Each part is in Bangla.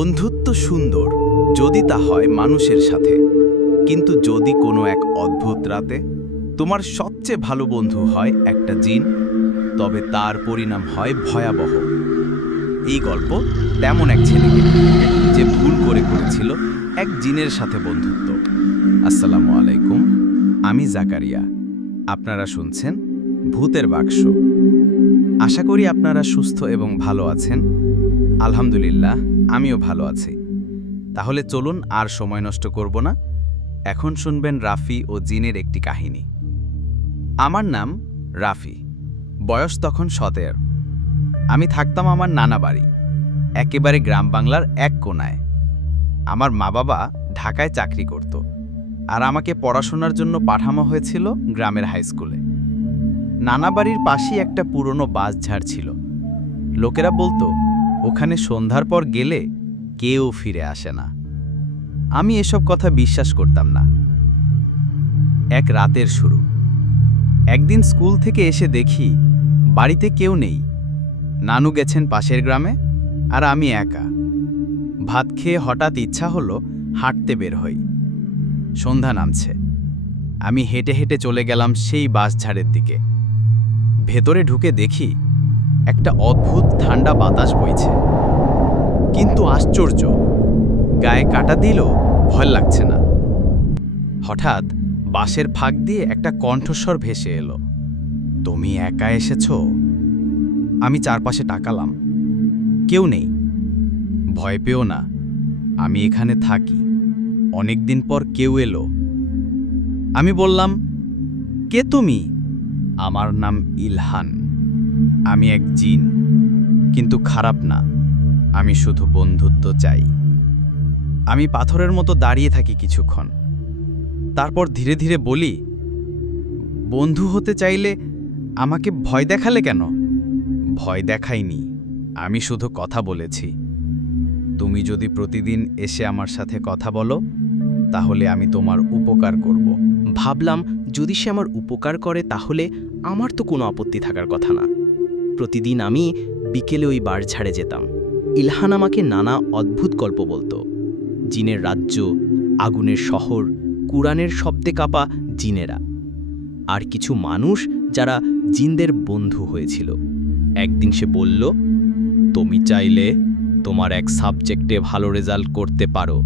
বন্ধুত্ব সুন্দর, যদি তা হয় মানুষের সাথে। কিন্তু যদি কোনো এক অদ্ভুত রাতে তোমার সবচেয়ে ভালো বন্ধু হয় একটা জিন, তবে তার পরিণাম হয় ভয়াবহ। এই গল্প তেমন এক ছেলেকে যে ভুল করে করেছিল এক জিনের সাথে বন্ধুত্ব। আসসালামু আলাইকুম, আমি জাকারিয়া। আপনারা শুনছেন ভূতের বাক্স। আশা করি আপনারা সুস্থ এবং ভালো আছেন। আলহামদুলিল্লাহ আমিও ভালো আছি। তাহলে চলুন আর সময় নষ্ট করব না। এখন শুনবেন রাফি ও জিনের একটি কাহিনী। আমার নাম রাফি। বয়স তখন সতের। আমি থাকতাম আমার নানা বাড়ি। একেবারে গ্রাম বাংলার এক কোনায়। আমার মা বাবা ঢাকায় চাকরি করত। আর আমাকে পড়াশোনার জন্য পাঠানো হয়েছিল গ্রামের হাই স্কুলে। নানা বাড়ির পাশেই একটা পুরনো বাসঝাড় ছিল। লোকেরা বলতো ওখানে সন্ধ্যার পর গেলে কেউ ফিরে আসে না। আমি এসব কথা বিশ্বাস করতাম না। এক রাতের শুরু। একদিন স্কুল থেকে এসে দেখি বাড়িতে কেউ নেই। নানু গেছেন পাশের গ্রামে আর আমি একা। ভাত খেয়ে হঠাৎ ইচ্ছা হলো হাঁটতে বের হই। সন্ধ্যা নামছে। আমি হেঁটে হেঁটে চলে গেলাম সেই বাসঝাড়ের দিকে। ভেতরে ঢুকে দেখি একটা অদ্ভুত ঠান্ডা বাতাস বইছে। কিন্তু আশ্চর্য, গায়ে কাটা দিলেও ভয় লাগছে না। হঠাৎ বাঁশের ফাঁক দিয়ে একটা কণ্ঠস্বর ভেসে এলো। তুমি একা এসেছ? আমি চারপাশে টাকালাম কেউ নেই। ভয় পেও না। আমি এখানে থাকি। অনেকদিন পর কেউ এলো। আমি বললাম, কে তুমি? আমার নাম ইলহান। আমি এক জিন, কিন্তু খারাপ না, আমি শুধু বন্ধুত্ব চাই। আমি পাথরের মতো দাঁড়িয়ে থাকি কিছুক্ষণ। তারপর ধীরে ধীরে বলি, বন্ধু হতে চাইলে আমাকে ভয় দেখালে কেন? ভয় দেখাইনি, আমি শুধু কথা বলেছি। তুমি যদি প্রতিদিন এসে আমার সাথে কথা বলো, তাহলে আমি তোমার উপকার করব। ভাবলাম, যদি সে আমার উপকার করে, তাহলে আমার তো কোনো আপত্তি থাকার কথা না। প্রতিদিন আমি বিকেলে ওই বার ছাড়ে যেতাম। ইলহান আমাকে নানা অদ্ভুত গল্প বলতো। জিনের রাজ্য, আগুনের শহর, কুরআনের শব্দে কাপা জিনেরা। আর কিছু মানুষ যারা জিনদের বন্ধু হয়েছিল। একদিন সে বলল, তুমি চাইলে তোমার এক সাবজেক্টে ভালো রেজাল্ট করতে পারো।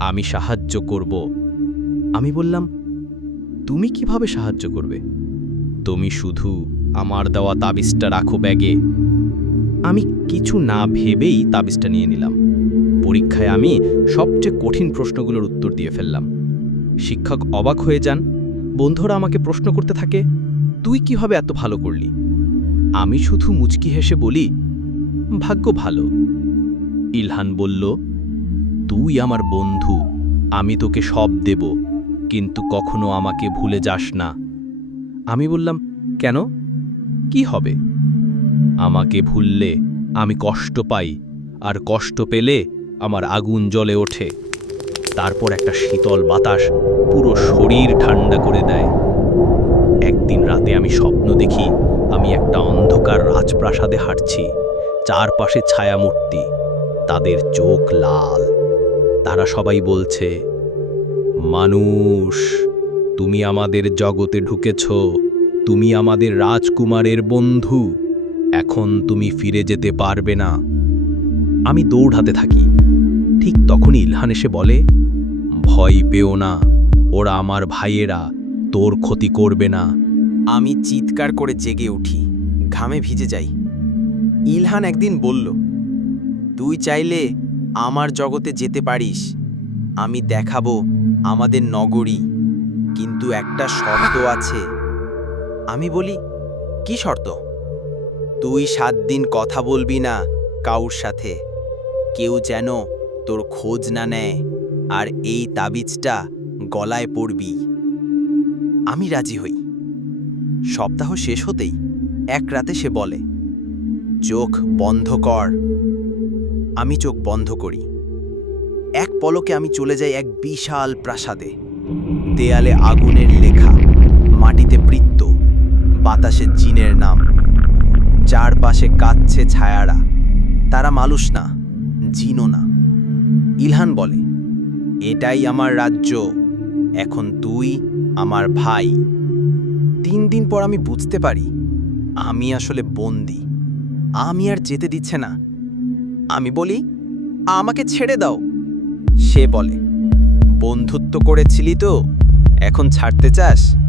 আমি সাহায্য করব। আমি বললাম, তুমি কীভাবে সাহায্য করবে? তুমি শুধু আমার দেওয়া তাবিজটা রাখো ব্যাগে। আমি কিছু না ভেবেই তাবিজটা নিয়ে নিলাম। পরীক্ষায় আমি সবচেয়ে কঠিন প্রশ্নগুলোর উত্তর দিয়ে ফেললাম। শিক্ষক অবাক হয়ে যান, বন্ধুরা আমাকে প্রশ্ন করতে থাকে, তুই কীভাবে এত ভালো করলি? আমি শুধু মুচকি হেসে বলি, ভাগ্য ভালো। ইলহান বলল, তুই আমার বন্ধু, আমি তোকে সব দেব, কিন্তু কখনো আমাকে ভুলে যাস না। আমি বললাম, কেন? কি হবে? আমাকে ভুললে আমি কষ্ট পাই, আর কষ্ট পেলে আমার আগুন জ্বলে ওঠে। তারপর একটা শীতল বাতাস পুরো শরীর ঠান্ডা করে দেয়। একদিন রাতে আমি স্বপ্ন দেখি, আমি একটা অন্ধকার রাজপ্রাসাদে হাঁটছি, চারপাশে ছায়ামূর্তি, তাদের চোখ লাল। তারা সবাই বলছে, মানুষ, তুমি আমাদের জগতে ঢুকেছ। তুমি আমাদের রাজকুমারের বন্ধু। এখন তুমি ফিরে যেতে পারবে না। আমি দৌড়াতে থাকি। ঠিক তখনই ইলহান এসে বলে, ভয় পেও না। ওরা আমার ভাইয়েরা। তোর ক্ষতি করবে না। আমি চিৎকার করে জেগে উঠি। ঘামে ভিজে যাই। ইলহান একদিন বলল, তুই চাইলে আমার জগতে যেতে পারিস। আমি দেখাবো আমাদের নগরী। কিন্তু একটা শর্ত আছে। আমি বলি, কি শর্ত? তুই সাত দিন কথা বলবি না কাউর সাথে। কেউ যেন তোর খোঁজ না নেয় আর এই তাবিজটা গলায় পড়বি। আমি রাজি হই। সপ্তাহ শেষ হতেই এক রাতে সে বলে, চোখ বন্ধ কর। আমি চোখ বন্ধ করি। এক পলকে আমি চলে যাই এক বিশাল প্রাসাদে। দেয়ালে আগুনের লেখা, মাটিতে বৃত্ত বাতাসে জিনের নাম। চারপাশে কাচ্ছে ছায়ারা। তারা মানুষ না, জিনও না। ইলহান বলে, এটাই আমার রাজ্য, এখন তুই আমার ভাই। তিন দিন পর আমি বুঝতে পারি, আমি আসলে বন্দি। আমি আর যেতে দিচ্ছে না। আমি বলি, আমাকে ছেড়ে দাও। সে বলে, বন্ধুত্ব করেছিলি তো, এখন ছাড়তে চাস?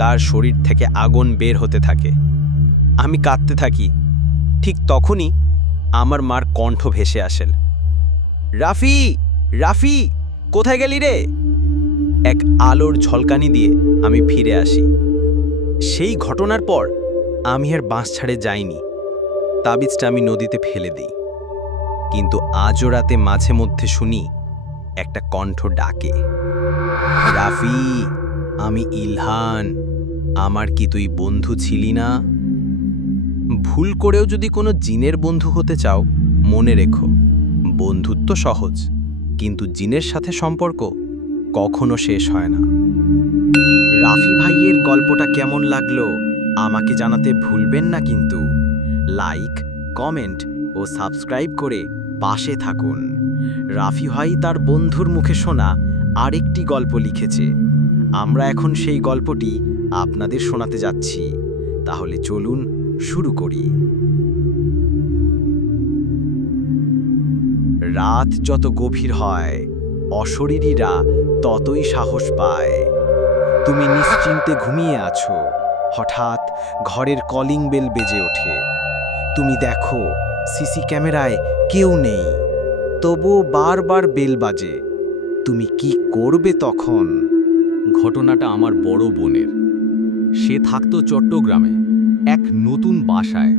তার শরীর থেকে আগুন বের হতে থাকে। আমি কাঁদতে থাকি। ঠিক তখনই আমার মার কণ্ঠ ভেসে আসেন রাফি রাফি, কোথায় গেলি রে? এক আলোর ঝলকানি দিয়ে আমি ফিরে আসি। সেই ঘটনার পর আমি আর বাঁশ ছাড়ে যাইনি। তাবিজটা আমি নদীতে ফেলে দিই। কিন্তু আজও রাতে মাঝে মধ্যে শুনি একটা কণ্ঠ ডাকে। রাফি, আমি ইলহান। আমার কি তুই বন্ধু ছিলি না? ভুল করেও যদি কোনো জিনের বন্ধু হতে চাও, মনে রেখো, বন্ধুত্ব সহজ, কিন্তু জিনের সাথে সম্পর্ক কখনো শেষ হয় না। রাফি ভাইয়ের গল্পটা কেমন লাগল, আমাকে জানাতে ভুলবেন না কিন্তু। লাইক, কমেন্ট ও সাবস্ক্রাইব করে পাশে থাকুন। রাফি ভাই তার বন্ধুর মুখে শোনা আরেকটি গল্প লিখেছে। আমরা এখন সেই গল্পটি আপনাদের শোনাতে যাচ্ছি। তাহলে চলুন শুরু করি। রাত যত গভীর হয়, অশরীরীরা ততই সাহস পায়। তুমি নিশ্চিন্তে ঘুমিয়ে আছো। হঠাৎ ঘরের কলিং বেল বেজে ওঠে। তুমি দেখো, সিসি ক্যামেরায় কেউ নেই। তবুও বারবার বেল বাজে। তুমি কি করবে তখন? ঘটনাটা আমার বড় বোনের। সে থাকতো চট্টগ্রামে, এক নতুন বাসায়,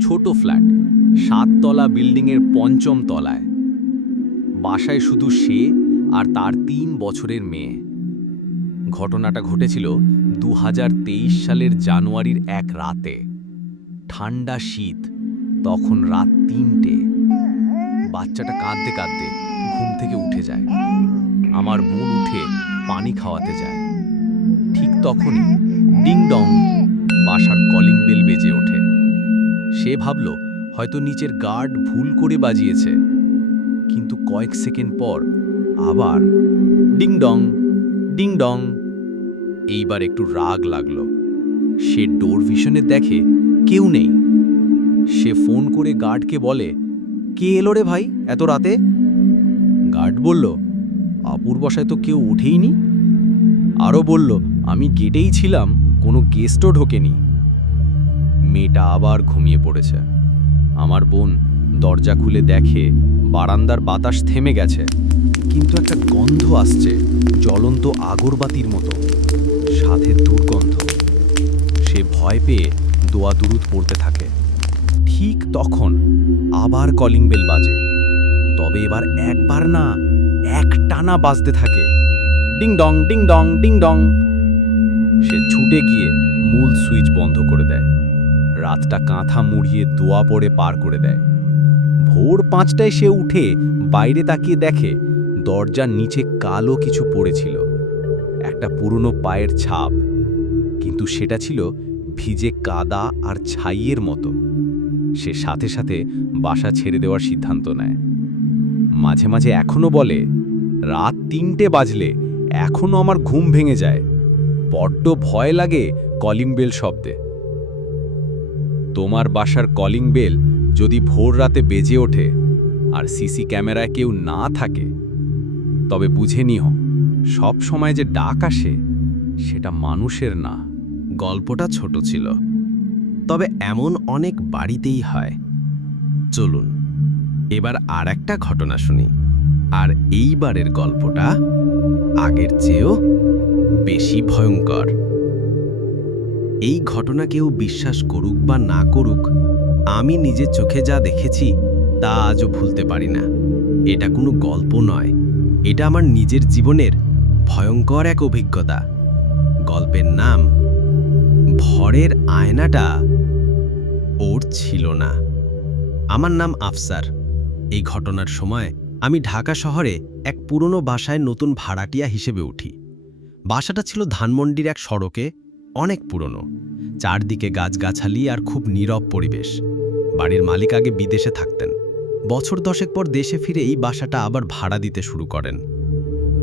ছোট ফ্ল্যাট, সাততলা বিল্ডিংয়ের পঞ্চম তলায়। বাসায় শুধু সে আর তার তিন বছরের মেয়ে। ঘটনাটা ঘটেছিল দু হাজার তেইশ সালের জানুয়ারির এক রাতে। ঠান্ডা শীত, তখন রাত তিনটে। বাচ্চাটা কাঁদতে কাঁদতে ঘুম থেকে উঠে যায়। আমার বোন উঠে পানি খাওয়াতে যায়। ঠিক তখনই ডিং ডং বাসার কলিং বেল বেজে ওঠে। সে ভাবল, হয়তো নিচের গার্ড ভুল করে বাজিয়েছে। কিন্তু কয়েক সেকেন্ড পর আবার ডিং ডং ডিং ডং এইবার একটু রাগ লাগল। সে ডোর ভিশনে দেখে কেউ নেই। সে ফোন করে গার্ডকে বলে, কে এলো রে ভাই এত রাতে? গার্ড বলল আপুর বসায় তো কেউ উঠেইনি? আরও বলল, আমি গেটেই ছিলাম, কোনো গেস্টও ঢোকেনি। মেয়েটা আবার ঘুমিয়ে পড়েছে। আমার বোন দরজা খুলে দেখে বারান্দার বাতাস থেমে গেছে। কিন্তু একটা গন্ধ আসছে, জ্বলন্ত আগরবাতির মতো, সাথে দুর্গন্ধ। সে ভয় পেয়ে দোয়া দুরুদ পড়তে থাকে। ঠিক তখন আবার কলিং বেল বাজে। তবে এবার একবার না এক টানা বাজতে থাকে। Ding dong ding dong ding dong সে ছুটে গিয়ে মূল সুইচ বন্ধ করে দেয়। রাতটা কাঁথা মুড়িয়ে দোয়া পড়ে পার করে দেয়। ভোর পাঁচটায় সে উঠে বাইরে তাকিয়ে দেখে দরজার নিচে কালো কিছু পড়েছিল। একটা পুরনো পায়ের ছাপ। কিন্তু সেটা ছিল ভিজে কাদা আর ছাইয়ের মতো। সে সাথে সাথে বাসা ছেড়ে দেওয়ার সিদ্ধান্ত নেয়। মাঝে মাঝে এখনও বলে, রাত তিনটে বাজলে এখনও আমার ঘুম ভেঙে যায়। বড্ড ভয় লাগে কলিং বেল শব্দে। তোমার বাসার কলিং বেল যদি ভোর রাতে বেজে ওঠে আর সিসি ক্যামেরায় কেউ না থাকে, তবে বুঝে নিও, সব সময় যে ডাক আসে সেটা মানুষের না। গল্পটা ছোট ছিল, তবে এমন অনেক বাড়িতেই হয়। চলুন, এবার আর একটা ঘটনা শুনি। আর এইবারের গল্পটা আগের চেয়েও বেশি ভয়ঙ্কর। এই ঘটনা কেউ বিশ্বাস করুক বা না করুক, আমি নিজের চোখে যা দেখেছি তা আজও ভুলতে পারি না। এটা কোনো গল্প নয়। এটা আমার নিজের জীবনের ভয়ঙ্কর এক অভিজ্ঞতা। গল্পের নাম, ভরের আয়নাটা ওর ছিল না। আমার নাম আফসার। এই ঘটনার সময় আমি ঢাকা শহরে এক পুরনো বাসায় নতুন ভাড়াটিয়া হিসেবে উঠি। বাসাটা ছিল ধানমন্ডির এক সড়কে, অনেক পুরনো। চারদিকে গাছগাছালি আর খুব নীরব পরিবেশ। বাড়ির মালিক আগে বিদেশে থাকতেন। বছর দশেক পর দেশে ফিরে এই বাসাটা আবার ভাড়া দিতে শুরু করেন।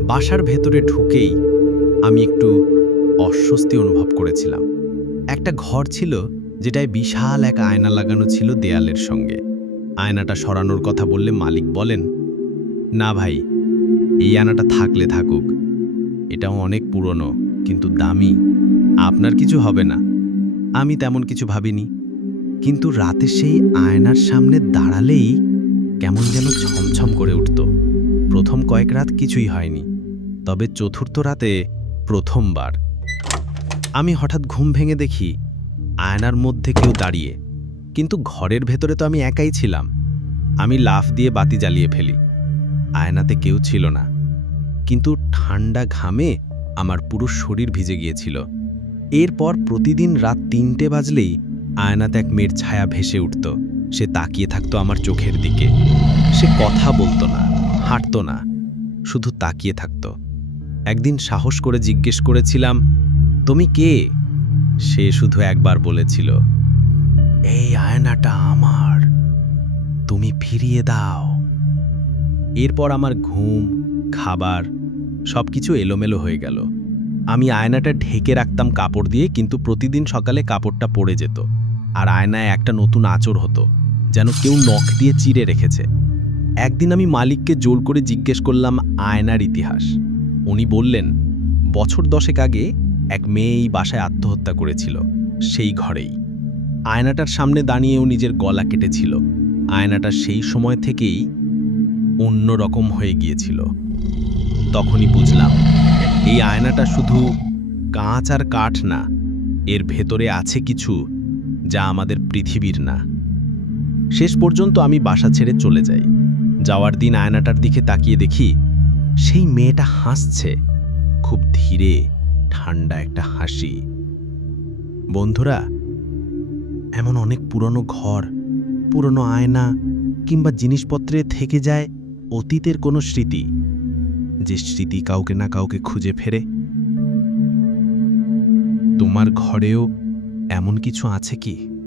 বাসার ভেতরে ঢুকেই আমি একটু অস্বস্তি অনুভব করেছিলাম। একটা ঘর ছিল যেটায় বিশাল এক আয়না লাগানো ছিল দেয়ালের সঙ্গে। আয়নাটা সরানোর কথা বললে মালিক বলেন না ভাই, এই আনাটা থাকলে থাকুক। এটাও অনেক পুরনো, কিন্তু দামি। আপনার কিছু হবে না। আমি তেমন কিছু ভাবিনি। কিন্তু রাতে সেই আয়নার সামনে দাঁড়ালেই কেমন যেন ছমছম করে উঠত। প্রথম কয়েক রাত কিছুই হয়নি, তবে চতুর্থ রাতে প্রথমবার। আমি হঠাৎ ঘুম ভেঙে দেখি আয়নার মধ্যে কেউ দাঁড়িয়ে, কিন্তু ঘরের ভেতরে তো আমি একাই ছিলাম। আমি লাফ দিয়ে বাতি জ্বালিয়ে ফেলি। আয়নাতে কেউ ছিল না। কিন্তু ঠান্ডা ঘামে আমার পুরো শরীর ভিজে গিয়েছিল। এরপর প্রতিদিন রাত তিনটে বাজলেই আয়নাতে এক মেয়ের ছায়া ভেসে উঠত। সে তাকিয়ে থাকতো আমার চোখের দিকে। সে কথা বলতো না, হাঁটতো না, শুধু তাকিয়ে থাকত। একদিন সাহস করে জিজ্ঞেস করেছিলাম, তুমি কে? সে শুধু একবার বলেছিল, এই আয়নাটা আমার। তুমি ফিরিয়ে দাও। এরপর আমার ঘুম, খাবার, সবকিছু এলোমেলো হয়ে গেল। আমি আয়নাটা ঢেকে রাখতাম কাপড় দিয়ে, কিন্তু প্রতিদিন সকালে কাপড়টা পড়ে যেত। আর আয়নায় একটা নতুন আচর হতো, যেন কেউ নখ দিয়ে চিড়ে রেখেছে। একদিন আমি মালিককে জোর করে জিজ্ঞেস করলাম আয়নার ইতিহাস। উনি বললেন, বছর দশেক আগে এক মেয়ে এই বাসায় আত্মহত্যা করেছিল, সেই ঘরেই। আয়নাটার সামনে দাঁড়িয়েও নিজের গলা কেটেছিল। আয়নাটা সেই সময় থেকেই অন্য রকম হয়ে গিয়েছিল। তখনই বুঝলাম, এই আয়নাটা শুধু কাঁচ আর কাঠ না, এর ভেতরে আছে কিছু যা আমাদের পৃথিবীর না। শেষ পর্যন্ত আমি বাসা ছেড়ে চলে যাই। যাওয়ার দিন আয়নাটার দিকে তাকিয়ে দেখি, সেই মেয়েটা হাসছে। খুব ধীরে, ঠান্ডা একটা হাসি। বন্ধুরা, এমন অনেক পুরনো ঘর, পুরনো আয়না কিংবা জিনিসপত্রে থেকে যায় অতীতের কোনো স্মৃতি যে স্মৃতি কাউকে না কাউকে খুঁজে ফেরে? তোমার ঘরেও এমন কিছু আছে কি?